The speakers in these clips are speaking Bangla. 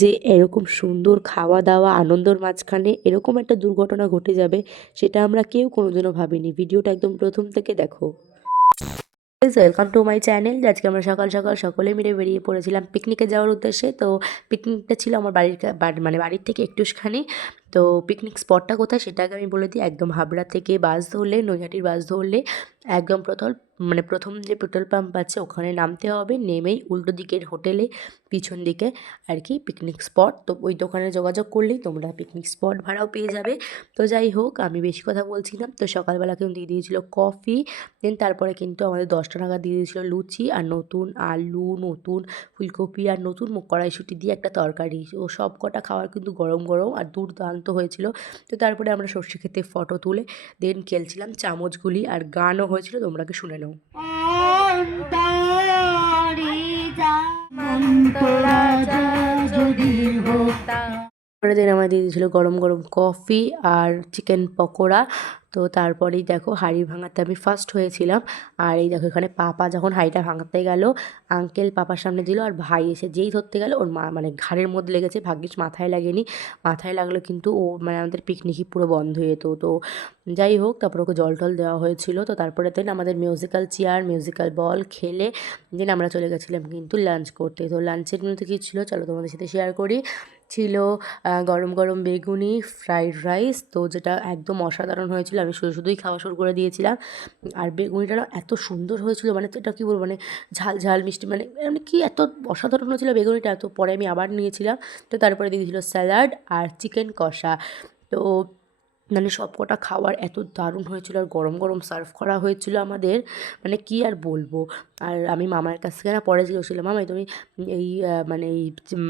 যে এরকম সুন্দর খাওয়া দাওয়া আনন্দর মাঝখানে এরকম একটা দুর্ঘটনা ঘটে যাবে সেটা আমরা কেউ কোনোদিনও ভাবিনি। ভিডিওটা একদম প্রথম থেকে দেখো। Welcome to my channel. আজকে আমরা সকাল সকাল সকলে মিলে বেরিয়ে পড়েছিলাম পিকনিকে যাওয়ার উদ্দেশ্যে। তো পিকনিকটা ছিল আমার মানে বাড়ির থেকে একটুখানি। তো পিকনিক স্পটটা কোথায় সেটা আগে আমি বলে দিই। একদম হাবড়া থেকে বাস ধরলে, নৈহাটির বাস ধরলে একদম প্রথম যে পেট্রোল পাম্প আছে ওখানে নামতে হবে। নেমেই উল্টো দিকের হোটেলে পিছন দিকে আর কি পিকনিক স্পট। তো ওই দোকানে যোগাযোগ করলেই তোমরা পিকনিক স্পট ভাড়াও পেয়ে যাবে। তো যাই হোক, আমি বেশি কথা বলছি না। তো সকালবেলা কিন্তু দিয়ে দিয়েছিল কফি। দেন তারপরে কিন্তু আমাদের 10টা নাগাদ দিয়ে দিয়েছিল লুচি আর নতুন আলু, নতুন ফুলকপি আর নতুন কড়াইশুঁটি দিয়ে একটা তরকারি। ও সব কটা খাবার কিন্তু গরম গরম আর দুর্দান্ত হয়েছিল। তো তারপরে আমরা সর্ষে ক্ষেতে ফটো তুলে দেন খেলছিলাম চামচগুলি, আর গানও হয়েছিল, তোমরা কি শুনে নাও। পরের দিন আমার দিয়ে দিয়েছিলো গরম গরম কফি আর চিকেন পকোড়া। তো তারপরেই দেখো হাঁড়ি ভাঙাতে আমি ফার্স্ট হয়েছিলাম। আর এই দেখো এখানে পাপা যখন হাঁড়িটা ভাঙাতে গেল, আঙ্কেল পাপার সামনে দিল, আর ভাই এসে যেই ধরতে গেল ওর মা মানে ঘাড়ের মধ্যে লেগেছে। ভাগ্যিস মাথায় লাগেনি। মাথায় লাগলো কিন্তু ও মানে আমাদের পিকনিকই পুরো বন্ধ হয়ে যেত। তো যাই হোক, তারপর ওকে জল টল দেওয়া হয়েছিল। তো তারপরে দেন আমাদের মিউজিক্যাল চেয়ার, মিউজিক্যাল বল খেলে দেন আমরা চলে গেছিলাম কিন্তু লাঞ্চ করতে। তো লাঞ্চের মধ্যে কী ছিল চলো তোমাদের সাথে শেয়ার করি। ছিল গরম গরম বেগুনি, ফ্রাইড রাইস, তো যেটা একদম অসাধারণ হয়েছিল। আমি শুধুই খাওয়া শুরু করে দিয়েছিলাম। আর বেগুনিটা না এত সুন্দর হয়েছিল, মানে তো এটা কী বলবো, মানে ঝাল ঝাল মিষ্টি, মানে মানে কি এত অসাধারণ হয়েছিল বেগুনিটা। তো পরে আমি আবার নিয়েছিলাম। তো তারপরে দিয়ে দিয়েছিল স্যালাড আর চিকেন কষা। তো মানে সব কটা খাবার এত দারুণ হয়েছিল, আর গরম গরম সার্ভ করা হয়েছিল আমাদের, মানে কি আর বলবো। আর আমি মামার কাছ থেকে না পরে জিজ্ঞেসছিলাম, মামাই তুমি এই মানে এই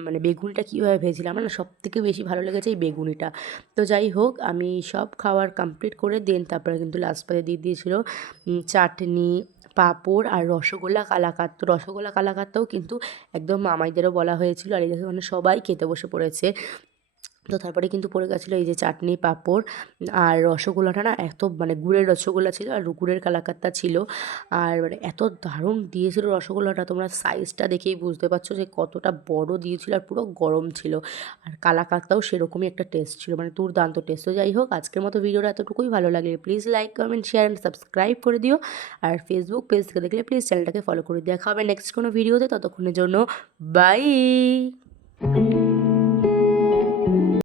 মানে বেগুনিটা কীভাবে ভেজেছিলে? আমার না সবথেকে বেশি ভালো লেগেছে এই বেগুনিটা। তো যাই হোক, আমি সব খাবার কমপ্লিট করে দেন তারপরে কিন্তু লাস্ট পাতে দিয়ে দিয়েছিল চাটনি, পাঁপড় আর রসগোল্লা কালাকাঁদ। তো রসগোল্লা কালাকাঁদটাও কিন্তু একদম মামাইদেরও বলা হয়েছিল। আর এই দেখো মানে সবাই খেতে বসে পড়েছে। তো তারপরে কিন্তু পড়ে গেছিলো এই যে চাটনি, পাঁপড় আর রসগোল্লাটা না এত মানে গুড়ের রসগোল্লা ছিল আর গুড়ের কালাকাঁদটা ছিল। আর মানে এত দারুণ দিয়েছিল রসগোল্লাটা, তোমরা সাইজটা দেখেই বুঝতে পারছো যে কতটা বড় দিয়েছিল আর পুরো গরম ছিল। আর কালাকাঁদটাও সেরকমই একটা টেস্ট ছিল, মানে দুর্দান্ত টেস্ট। তো যাই হোক, আজকের মতো ভিডিওটা এতটুকুই। ভালো লাগলে please like, comment, share and subscribe করে দিও। আর ফেসবুক পেজ থেকে দেখলে প্লিজ চ্যানেলটাকে ফলো করে দেখা হবে নেক্সট কোনো ভিডিওতে। ততক্ষণের জন্য বাই।